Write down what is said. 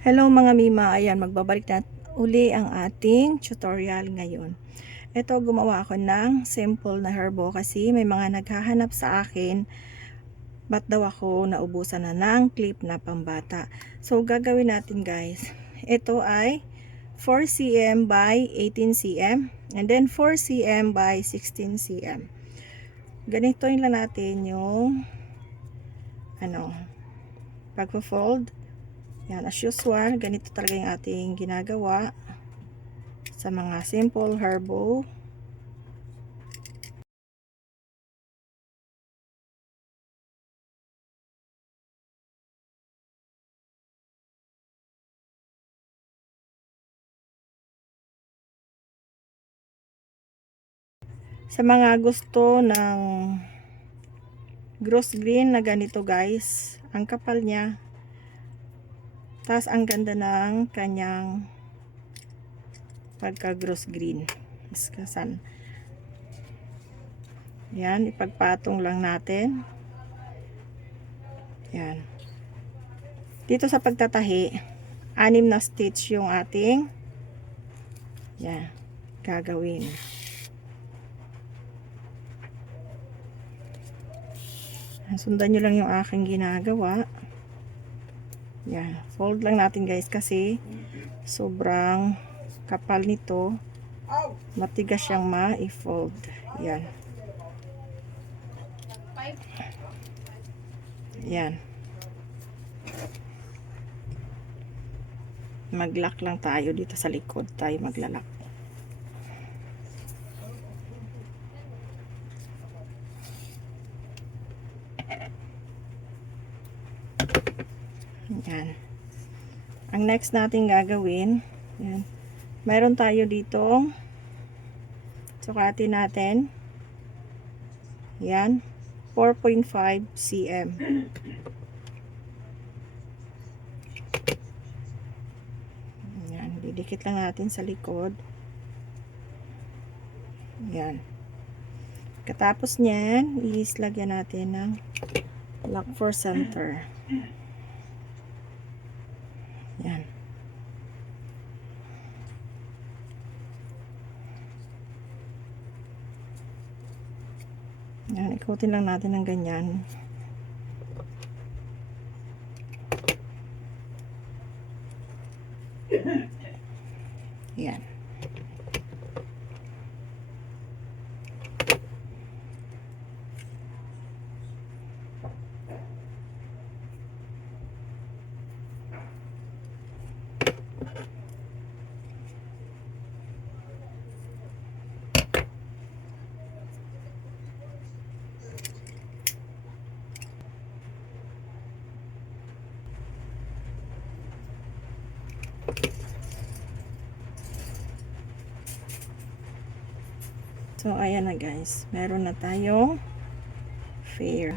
Hello mga Mima, ayan magbabalik na uli ang ating tutorial ngayon. Ito gumawa ako ng simple na herbo kasi may mga naghahanap sa akin ba't daw ako naubusan na ng clip na pambata. So gagawin natin guys, ito ay 4 cm by 18 cm and then 4 cm by 16 cm. Ganito lang natin yung pagpo-fold. Yan, as usual, ganito talaga yung ating ginagawa sa mga simple herbo. Sa mga gusto ng gross green na ganito guys, ang kapal niya, tas ang ganda ng kanyang pagka gross green. Iskasan. Yan, ipagpatong lang natin. Yan. Dito sa pagtatahi, 6 na stitch yung ating gagawin. Sundan nyo lang yung aking ginagawa. Yan, fold lang natin guys kasi sobrang kapal nito, matigas siyang ma-fold. Yan. Yan. Mag-lock lang tayo dito sa likod, tayo maglalak. Yan. Ang next natin gagawin, yan. Mayroon tayo dito, sukatin natin. Yan. 4.5 cm. Yan. Didikit lang natin sa likod. Yan. Katapos niyan, iislagyan natin ng lock for center. Yan. Yan, ikutin lang natin ng ganyan. Yan. So, ayan na guys. Meron na tayong fair.